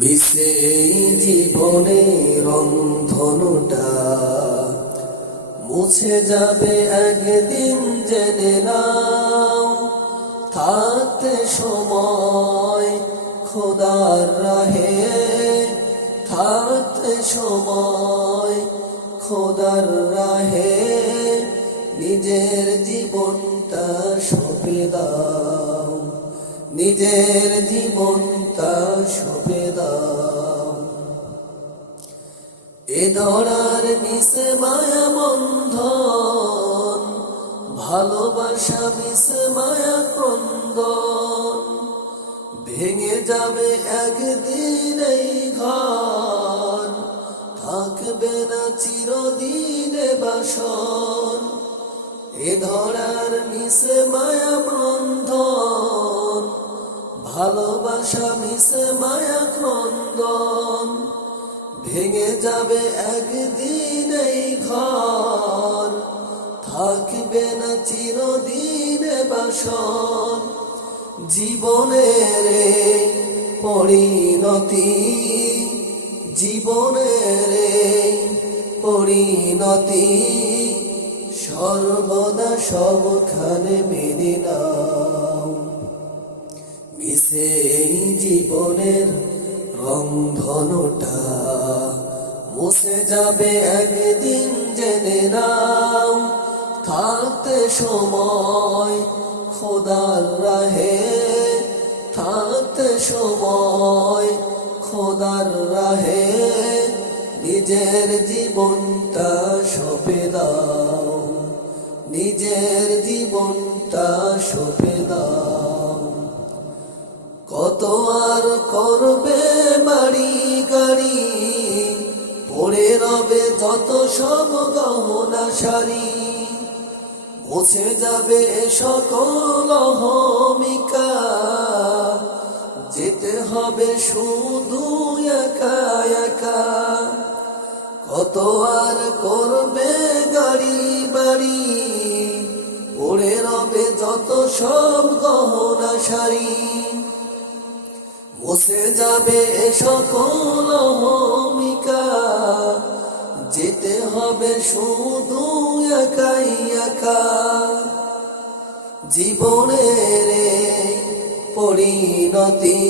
মিশে জীবনের রংধনুটা মুছে যাবে একদিন, জেনে নাও। থাকতে সময় খোদার রাহে, থাকতে সময় খোদার রাহে, নিজের জীবনটা সঁপে দাও, নিজের জীবনটা সঁপে দাও। এ ধরার মিশে মায়া বন্ধন, ভালোবাসা মিশে মায়া ক্রন্দন, ভেঙে যাবে একদিন এই ঘর, থাকবে না চিরদিনে বাসর। এ ধরার মিশে মায়া বন্ধন, ভালোবাসা মিশে মায়া ক্রন্দন, ভেঙে যাবে একদিন এই ঘর, থাকবে না চিরদিনে বাসর। জীবনের পরিণতি, জীবনের পরিণতি, সর্বদা সবখানে মেনে নাও। মিশে জীবনের রংধনুটা মুছে যাবে একদিন, জেনে নাও। থাকতে সময় খোদার রাহে, থাকতে সময় খোদার রাহে, নিজের জীবনটা সঁপে দাও, নিজের জীবনটা সঁপে দাও। কত আর করবে বাড়ি গাড়ি, পড়ে রবে যত সব গহনা শাড়ি, মুছে যাবে সকল অহমিকা, যেতে হবে শুধু একা একা। কত আর করবে গাড়ি বাড়ি, পড়ে রবে যত সব গহনা শাড়ি, মুছে যাবে সকল অহমিকা, যেতে হবে শুধু একাই একা। জীবনের পরিণতি,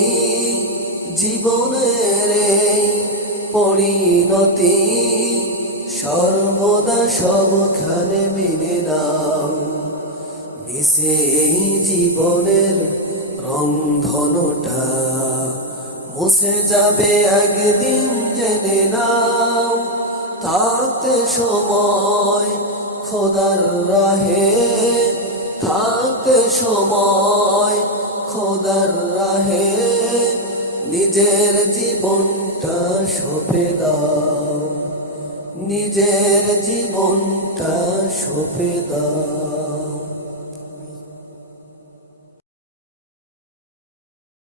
জীবনের পরিণতি, সর্বদা সবখানে মেনে নাও। মিশে জীবনের রংধনুটা মুছে যাবে একদিন, জেনে নাও। থাকতে সময় খোদার রাহে, থাকতে সময় খোদার রাহে, নিজের জীবনটা সঁপে দাও, নিজের জীবনটা সঁপে দাও।